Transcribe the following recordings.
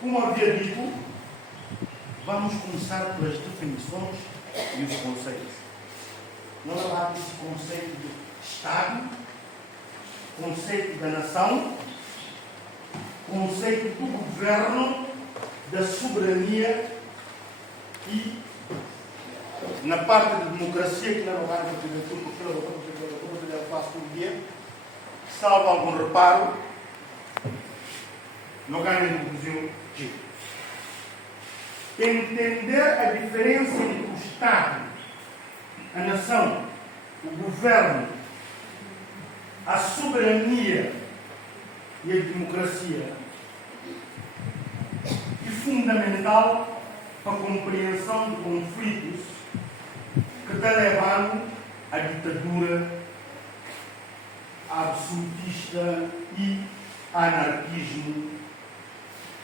Como havia dito, vamos começar pelas definições e os conceitos. Nós falamos desse conceito de Estado, conceito da nação, conceito do governo, da soberania e, na parte de democracia, que não vai fazer tudo, porque eu faço todo dia, salvo algum reparo, não ganho no Brasil. Entender a diferença entre o Estado, a nação, o governo, a soberania e a democracia é fundamental para a compreensão de conflitos que te levaram à ditadura, à absolutista e ao anarquismo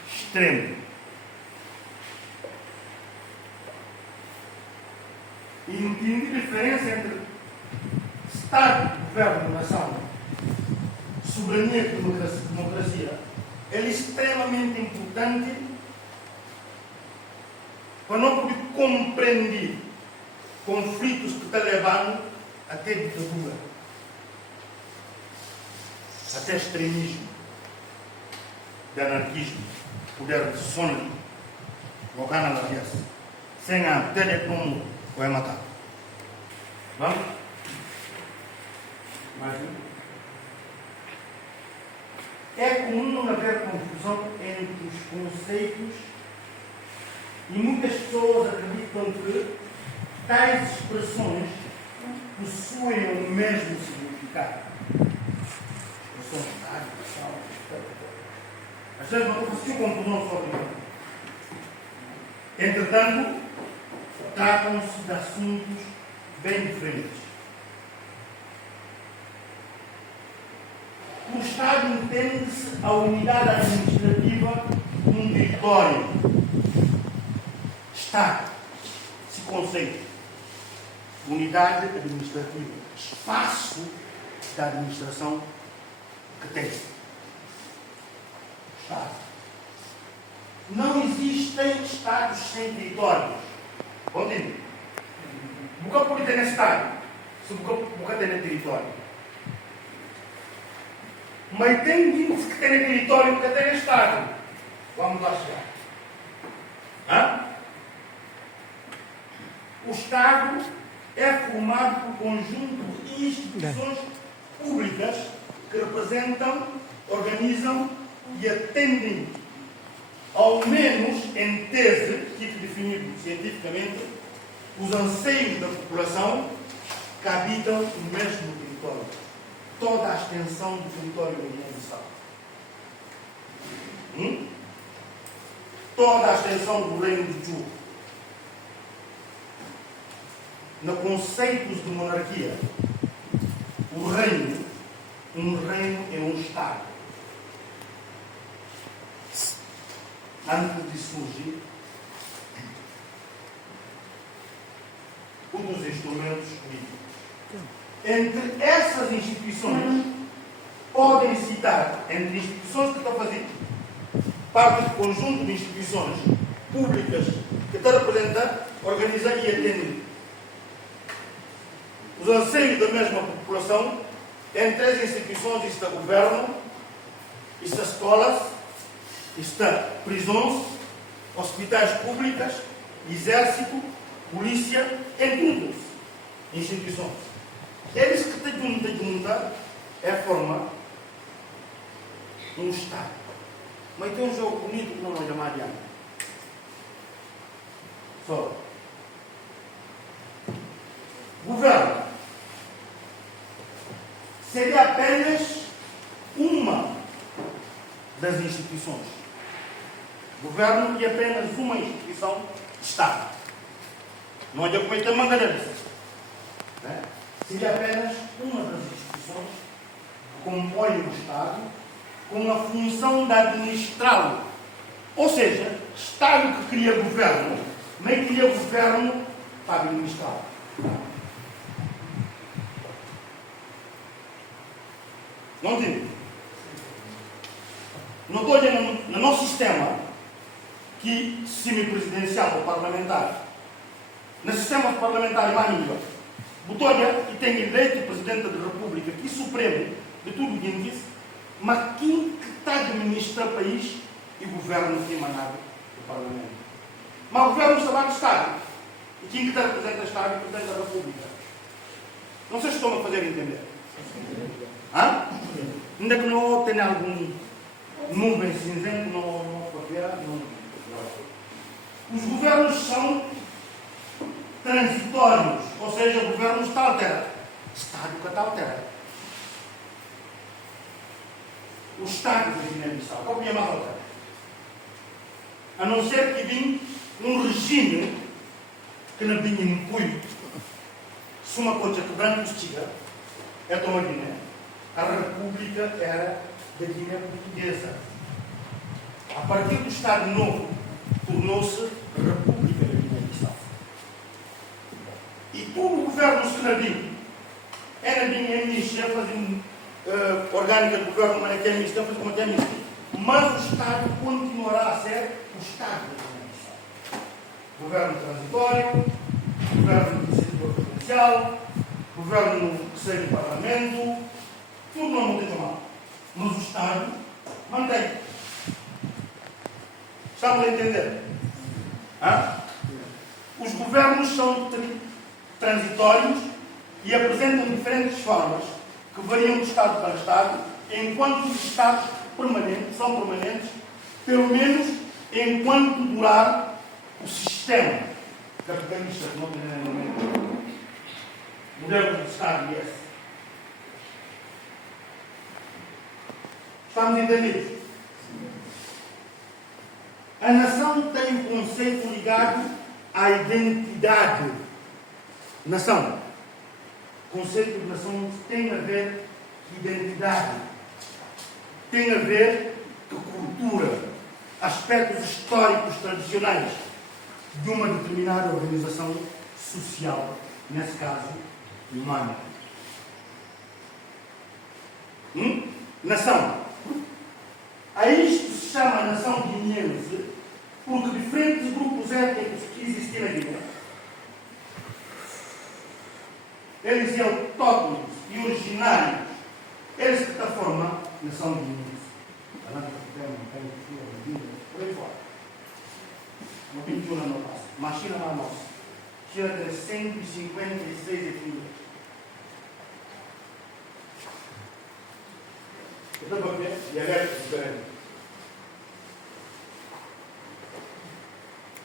extremo. E entender a diferença entre Estado, governo, nação, soberania e democracia é extremamente importante para não poder compreender conflitos que te levaram até ditadura, até extremismo, de anarquismo, poder de sono, o canal da peça, sem a telecomu, vai matar. Vamos? Mais um. É comum haver confusão entre os conceitos e muitas pessoas acreditam que tais expressões possuem o mesmo significado. Expressão de Estado, nação, às vezes não existe confusão sobre isso. Entretanto, tratam-se de assuntos bem diferentes. O Estado entende-se a unidade administrativa de um território. Estado, esse conceito. Unidade administrativa. Espaço da administração que tem. Estado. Não existem Estados sem territórios. Entende? Nunca pode ter Estado se nunca tem território. Mas tem gente que tem território que tem Estado. Vamos lá chegar. Hã? O Estado é formado por conjunto de instituições públicas que representam, organizam e atendem, ao menos em tese, tipo definido cientificamente, os anseios da população que habitam o mesmo território. Toda a extensão do território da União Nacional. Toda a extensão do Reino de Ju. No conceito de monarquia, um reino é um Estado. Antes de surgir um dos instrumentos políticos. Entre essas instituições, podem citar, entre instituições que estão a fazer parte do conjunto de instituições públicas que estão a representar, organizar e atender os anseios da mesma população. Entre as instituições está o governo, está escolas, está prisões, hospitais públicos, exército, polícia, entre tudo, instituições. Eles que têm de juntar é formar um Estado. Mas tem um jogo bonito que não vou chamar de ano. Só. Governo seria apenas uma das instituições. Governo é apenas uma instituição de Estado. Não é de cometer mangareiras. Seria apenas uma das instituições que compõem o Estado com a função de administrá-lo. Ou seja, Estado que cria governo, nem cria governo para administrá-lo. Não entendo? Não estou dizendo, no nosso sistema, que semipresidencial ou parlamentar. No sistema parlamentar é mais melhor. Botoia e tem eleito o Presidente da República, que é supremo de tudo o que disse, mas quem que está a administrar o país e o governo que é emanado do Parlamento. Mas o governo está lá do Estado. E quem que está a representar o Estado é o Presidente da República. Não sei se estão a fazer entender. Hã? Ainda que não tenha algum nuvem cinzento, não pode ver, não. Os governos são transitórios, ou seja, o governo está alterado. O Estado que está alterado. O Estado de Guiné-Bissau, qual é a mais alterada? A não ser que vinha um regime que não vinha em punho. Se uma coisa que branco estiga, é tão a Guiné. A República era da Guiné Portuguesa. A partir do Estado Novo, tornou-se República da Guiné-Bissau. E todo o governo que não vinha, era vinha ministro, fazendo orgânica do governo, mas é que é ministro, fazendo como é ministro. Mas o Estado continuará a ser o Estado da Guiné-Bissau. Governo transitório, governo de iniciativa presidencial, governo que sai do Parlamento, tudo não é muito mal. Mas o Estado mantém. Estamos a entender? Hã? Os governos são transitórios e apresentam diferentes formas que variam de Estado para Estado, enquanto os Estados permanentes são permanentes, pelo menos enquanto durar o sistema capitalista que não tem nada no modelo de Estado e esse. Estamos entendidos? A nação tem um conceito ligado à identidade. Nação. O conceito de nação tem a ver com identidade. Tem a ver com cultura, aspectos históricos tradicionais de uma determinada organização social, nesse caso, humana. Nação. A isto se chama nação guineense porque diferentes grupos étnicos que existem na Guiné, eles são autóctonos e originários, eles que formam a nação guineense. Por aí fora. Não tem que não passa. Mas China não é nossa. China tem 156 etnias. Então, para ver, e agora diferente.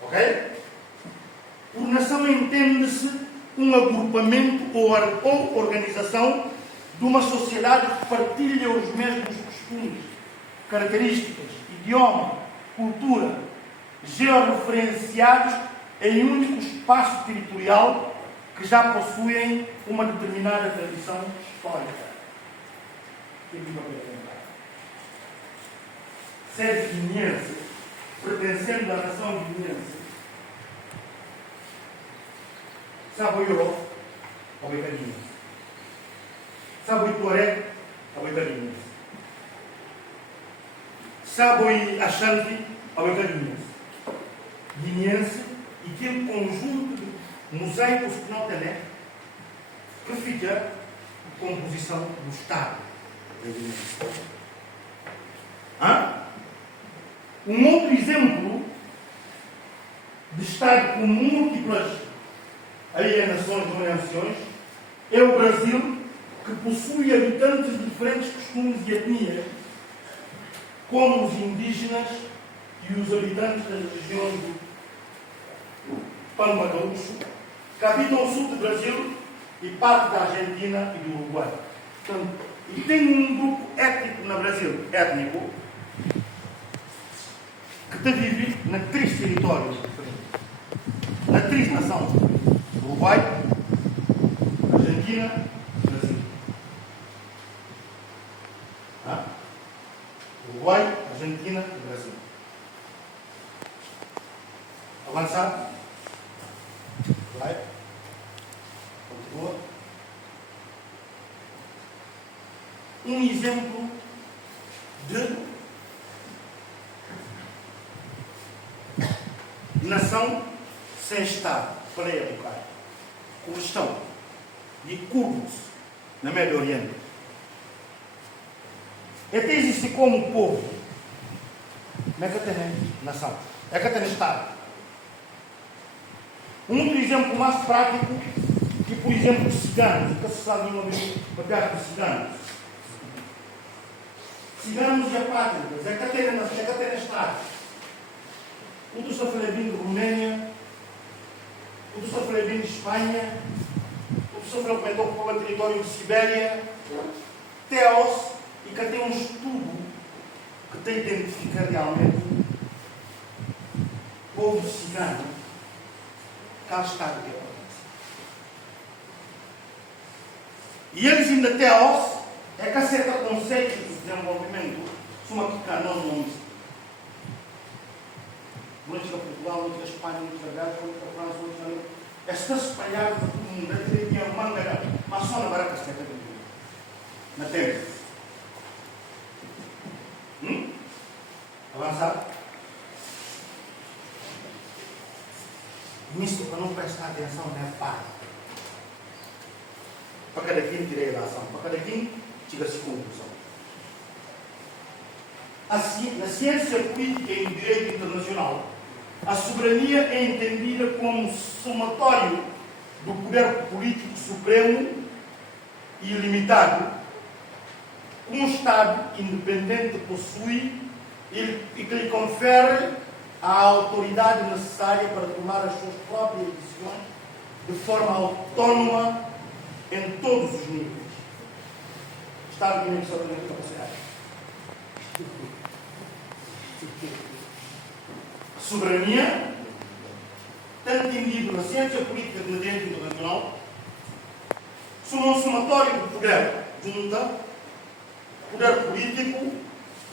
Ok? Por nação entende-se um agrupamento ou organização de uma sociedade que partilha os mesmos costumes, características, idioma, cultura, georreferenciados em um único espaço territorial que já possuem uma determinada tradição histórica. Ser guineense, pertencendo à nação guineense, sabe o Ioró, ao Guineense. Sabe o Tuareg, ao Guineense. Sabe o Ashanti, ao Guineense. Guineense e aquele conjunto de mosaicos que não tem, que fica a composição do Estado da Guiné-Bissau. Um outro exemplo de Estado com múltiplas alienações ou nações é o Brasil, que possui habitantes de diferentes costumes e etnias, como os indígenas e os habitantes das regiões do Panamá-Gaúcho, que habitam o sul do Brasil e parte da Argentina e do Uruguai. Portanto, e tem um grupo étnico no Brasil, étnico, que vive na três territórios diferentes. Na três nações. Uruguai, Argentina e Brasil. Uruguai, Argentina e Brasil. Avançar. Vai. Continua. Um exemplo de nação sem Estado para educar. Questão de curdos no Médio Oriente. Até existe como povo, não é que tem nação, é que tem Estado. Um dos exemplos mais práticos, que por exemplo os ciganos, que se sabe uma vez para os ciganos. Ciganos e apátridas, é que tem Estado. O do Safalebim de Roménia, o do Safalebim de Espanha, o do Safalebim que ocupou o território de Sibéria, Teos, e que tem um estudo que tem que identificar realmente o povo cigano, qual Estado que é. E eles ainda Teos, é que acerca conceitos de desenvolvimento, suma que cá nós não. Muitos da Portugal, muitos da Espanha, muitos da Bélgica, muitos da França, muitos da... Está espalhado por todo mundo. A teoria é manga, mas só na barata se quer na terra. Avançar? Nisso, para não prestar atenção, não é fácil. Para cada quem tirei a ação, para cada quem chega-se conclusão. Na ciência política e no direito internacional, a soberania é entendida como somatório do poder político supremo e ilimitado que um Estado independente possui e que lhe confere a autoridade necessária para tomar as suas próprias decisões de forma autónoma em todos os níveis. Estado de dimensão da capacidade. Soberania, tanto entendido na ciência política como no direito internacional, são um somatório de poder, junta, poder político,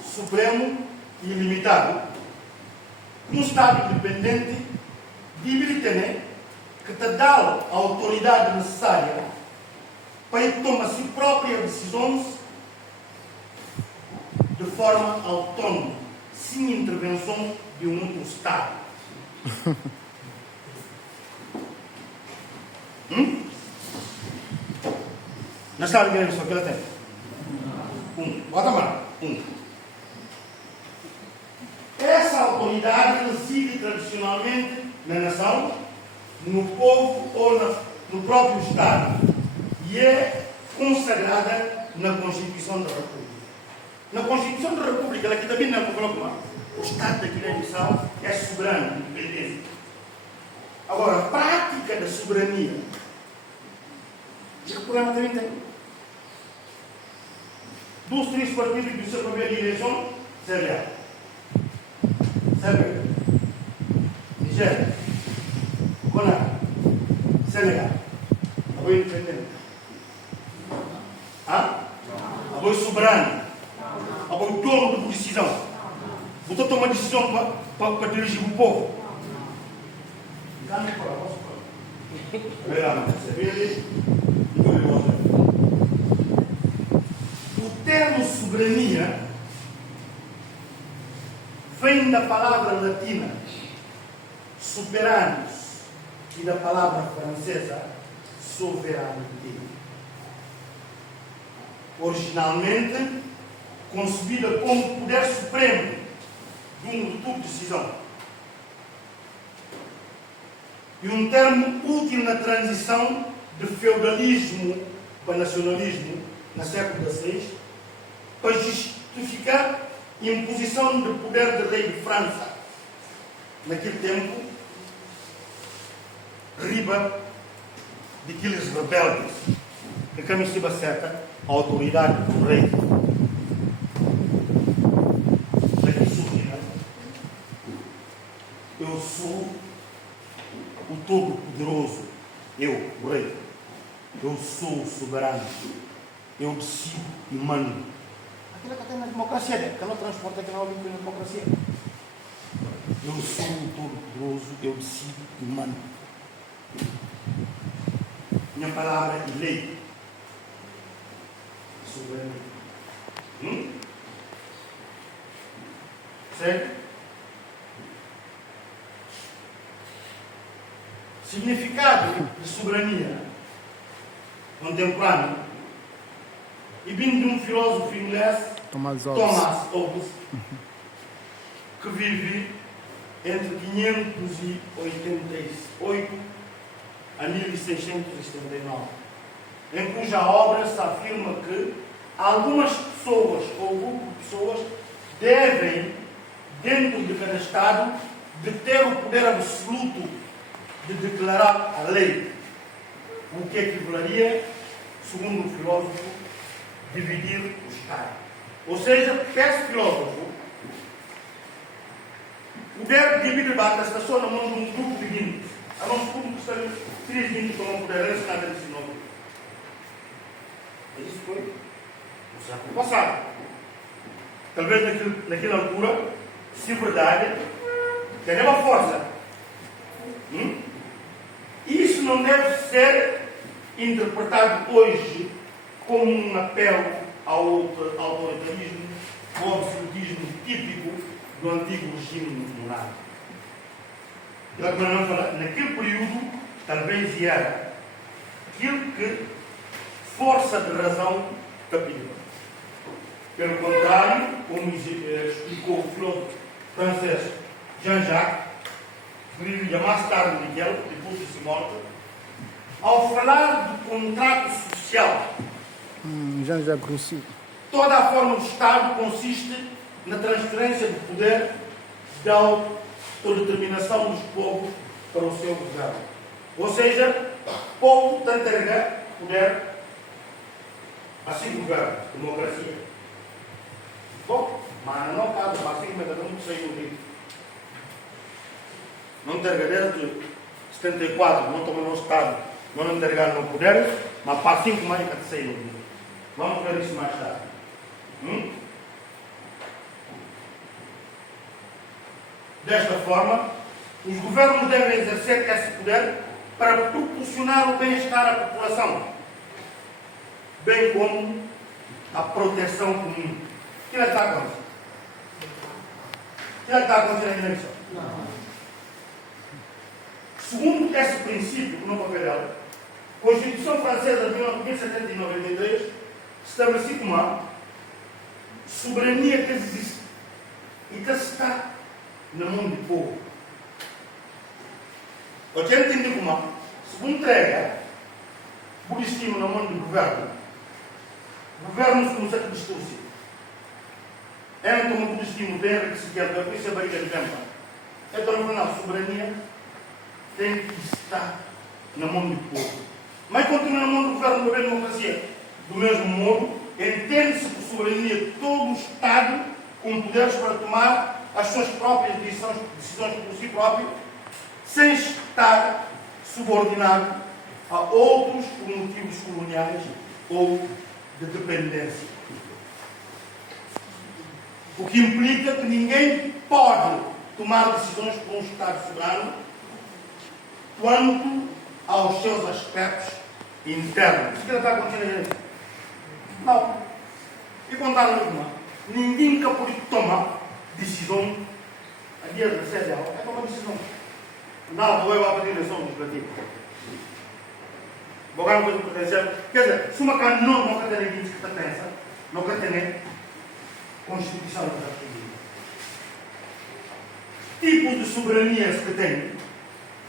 supremo e ilimitado, um Estado independente, deve que te dá a autoridade necessária para que tome as suas próprias decisões de forma autónoma, sem intervenção de um outro Estado. Na Estado de Guiné-Bissau, que ela tem? Bota a mão. Essa autoridade reside tradicionalmente na nação, no povo ou no próprio Estado e é consagrada na Constituição da República. Na Constituição da República, ela aqui também não coloca o Estado da Guiné-Bissau é soberano, independente. Agora, a prática da soberania, este programa também tem. Dos três partidos do seu papel de eleição, CBA. CBA. Nigéria. Conar. Senegal. Apoio independente. Apoio soberano. Apoio dono de decisão. Botou tomar decisão para dirigir o povo. O termo soberania vem da palavra latina soberanus e da palavra francesa souveraineté. Originalmente concebida como poder supremo de um de decisão. E um termo útil na transição de feudalismo para nacionalismo, no século XVI, para justificar a imposição de poder de rei de França, naquele tempo, riba daqueles rebeldes, que caminho se certa a autoridade do rei. Eu sou o Todo-Poderoso, eu, o rei. Eu sou o soberano. Eu decido e mando. Aquilo que tem na democracia, que não transporta aquela na democracia. Eu sou o Todo-Poderoso, eu decido e mando. Minha palavra é lei. Soberano. significado de soberania contemporâneo e vindo de um filósofo inglês, Thomas Hobbes, que vive entre 588 a 1679, em cuja obra se afirma que algumas pessoas ou grupo de pessoas devem, dentro de cada Estado, de ter o poder absoluto de declarar a lei, o que equivaleria, segundo o filósofo, dividir o Estado. Ou seja, esse filósofo, o poder divide basta só na mão de um grupo de 20. Há um grupo que está 3 20 com o poder, esse nada desse nome. Isso foi no século passado. Talvez naquela altura, se verdade, tem uma força. Isso não deve ser interpretado hoje como um apelo ao autoritarismo ou absolutismo típico do antigo regime monárquico. Naquele período, talvez era aquilo que força de razão capítulo. Pelo contrário, como explicou o filósofo francês Jean-Jacques, que vivia mais tarde do que ele, depois de sua morte, ao falar de contrato social, Jean-Jacques Rousseau, toda a forma do Estado consiste na transferência de poder da autodeterminação dos povos para o seu governo. Ou seja, o povo tem que entregar poder assim governo, democracia. Bom, mas não caso assim como não sei o livro. Não entrega desde 74, não tomou no Estado, não entregaram no poder, mas para 5 mais que sei o livro. Vamos ver isso mais tarde. Desta forma, os governos devem exercer esse poder para proporcionar o bem-estar à população, bem como a proteção comum. O que está acontecendo? O que está acontecendo na eleição? Segundo esse princípio, no papel dela, a Constituição Francesa de 1793 estabelece uma soberania que existe e que está na mão do povo. O que entende como se entrega o destino na mão do governo, o governo se começa a distorcer. Então o destino tem que se quer, por isso é barriga de campo. Então a soberania tem que estar na mão do povo. Mas continua na mão do governo da democracia. Do mesmo modo, entende-se por soberania todo o Estado com poderes para tomar as suas próprias decisões por si próprio, sem estar subordinado a outros por motivos coloniais ou de dependência. O que implica que ninguém pode tomar decisões por um Estado soberano quanto aos seus aspectos internos. Isso que está acontecendo aí? Não. E contaram uma. Ninguém que pode tomar decisão a dia da sede é tomar decisão. Não, vou levar para a direção legislativa. Vou ganhar coisa potencial. Quer dizer, se uma canção não quer ter que pertença, não quer ter Constituição da República. Tipos de soberanias que tem.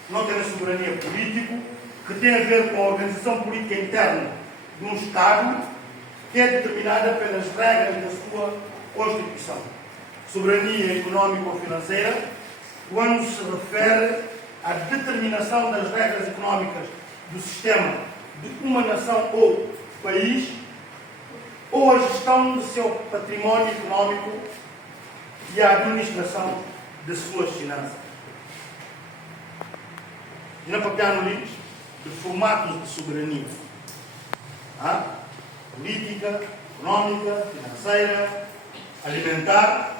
Não tem a soberania política, que tem a ver com a organização política interna de um Estado, que é determinada pelas regras da sua Constituição. Soberania económica ou financeira, quando se refere à determinação das regras económicas do sistema de uma nação ou país, ou a gestão do seu património económico e a administração de suas finanças. E na papel no livro de formatos de soberania. Política, económica, financeira, alimentar.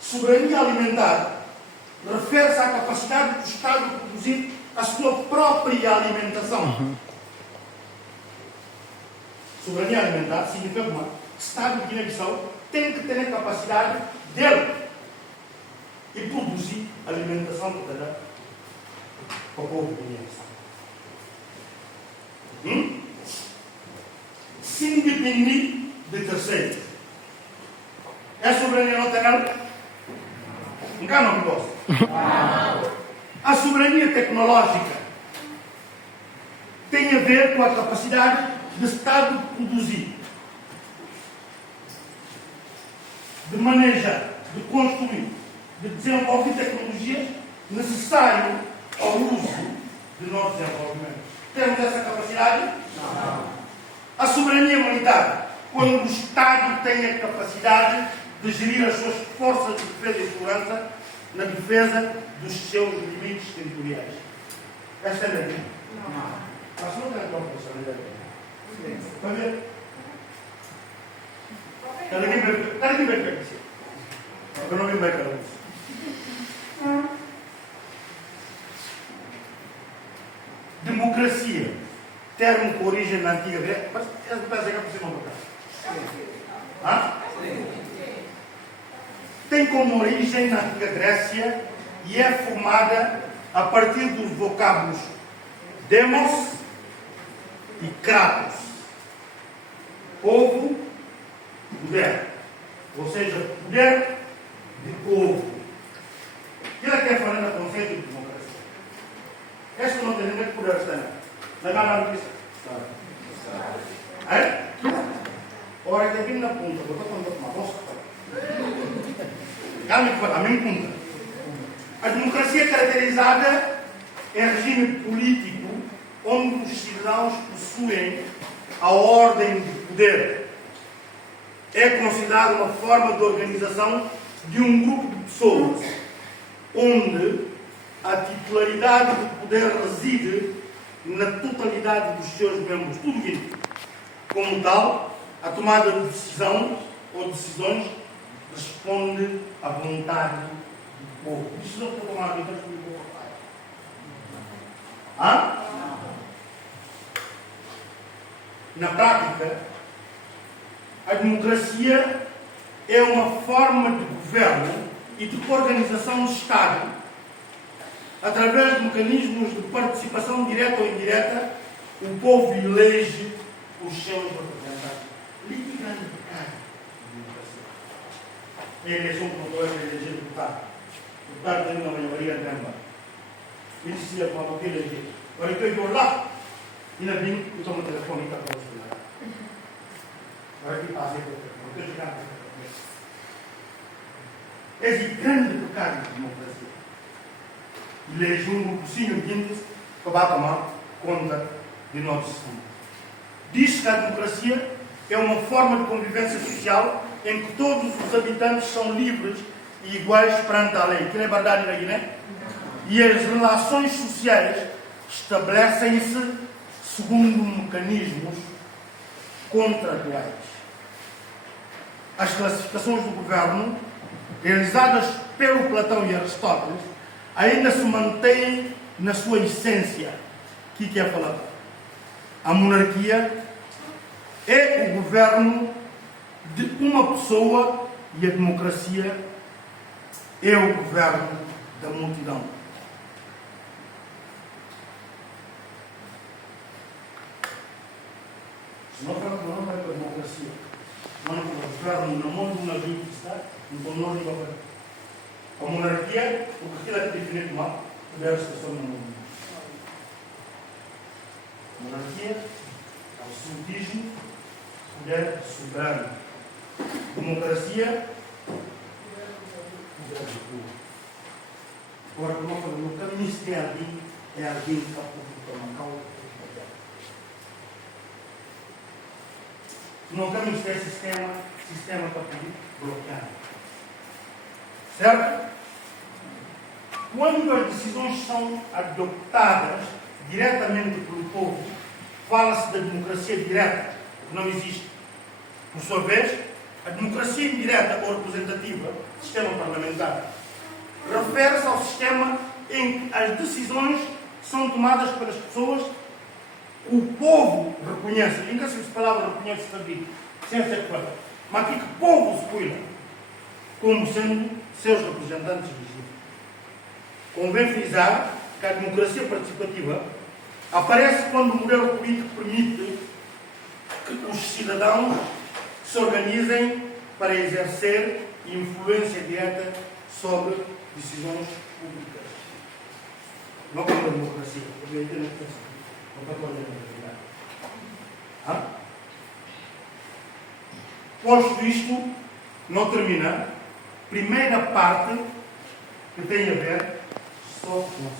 Soberania alimentar refere-se à capacidade do Estado de produzir a sua própria alimentação. Soberania alimentar significa que o Estado de Guiné-Bissau tem que ter a capacidade dele e produzir alimentação para cada para o povo conhece. Sem depender de terceiros. É a soberania nacional? Engano me gosto. A soberania tecnológica tem a ver com a capacidade do Estado de produzir, de manejar, de construir, de desenvolver tecnologias necessárias ao uso de nosso desenvolvimento. Temos essa capacidade? Não. A soberania militar, quando o Estado tem a capacidade de gerir as suas forças de defesa e segurança na defesa dos seus limites territoriais. Esta é a minha. Não. Mas não tem como responsabilidade. Está a ver? Está aqui bem para isso. Eu não vim bem para isso. Democracia. Termo com origem na antiga Grécia. Mas pensa que é possível botar. Tem como origem na antiga Grécia e é formada a partir dos vocábulos demos e kratos. Povo, poder. Ou seja, poder de povo. Ele é que é falando do conceito de democracia. Este não tem ninguém poder estar. Não é nada disso. É? Ora, que aqui na punta, eu estou contando uma bosta. A minha punta. A democracia é caracterizada em regime político onde os cidadãos possuem a ordem de poder. É considerada uma forma de organização de um grupo de pessoas onde a titularidade do poder reside na totalidade dos seus membros. Tudo isso. Como tal, a tomada de decisão ou decisões responde à vontade do povo. Decisão que tomar do povo. Na prática, a democracia é uma forma de governo e de organização do Estado através de mecanismos de participação direta ou indireta. O povo elege os seus representantes. Litigando a eleição que não é eleger deputado. O deputado tem uma maioria grande. Ele dizia para o que eleger. Agora eu estou lá e não vim, eu estou no telefone e está para você lá. Agora que passei para o telefone, eu estou chegando para o telefone. Esse grande pecado da democracia. Elege um grupozinho de índios que vai tomar conta de nosso sistema. Diz que a democracia é uma forma de convivência social em que todos os habitantes são livres e iguais perante a lei. Que é verdade na Guiné? E as relações sociais estabelecem-se segundo mecanismos contratuais. As classificações do governo, realizadas pelo Platão e Aristóteles, ainda se mantêm na sua essência. O que é falar? A monarquia é o governo de uma pessoa e a democracia é o governo da multidão. Se não for para a democracia, não é para o governo no mundo na vida que está, então não é igual. A monarquia, o que aquilo é definido mal, poder a situação no mundo. A monarquia é o absolutismo, poder soberano. Democracia, poder do povo. Agora, como eu falei, no caminho se tem alguém, é alguém que está por uma causa. No caminho se tem sistema está por bloqueado. Certo? Quando as decisões são adoptadas diretamente pelo povo, fala-se da democracia direta, que não existe. Por sua vez, a democracia indireta ou representativa, sistema parlamentar, refere-se ao sistema em que as decisões são tomadas pelas pessoas que o povo reconhece. Engana-se a palavra reconhece também, sem ser claro. Mas que o povo se cuida como sendo seus representantes legítimos. Convém frisar que a democracia participativa aparece quando o modelo político permite que os cidadãos se organizem para exercer influência direta sobre decisões públicas. Não como a democracia, não para a realidade. Posto isto, não termina. Primeira parte que tem a ver só com o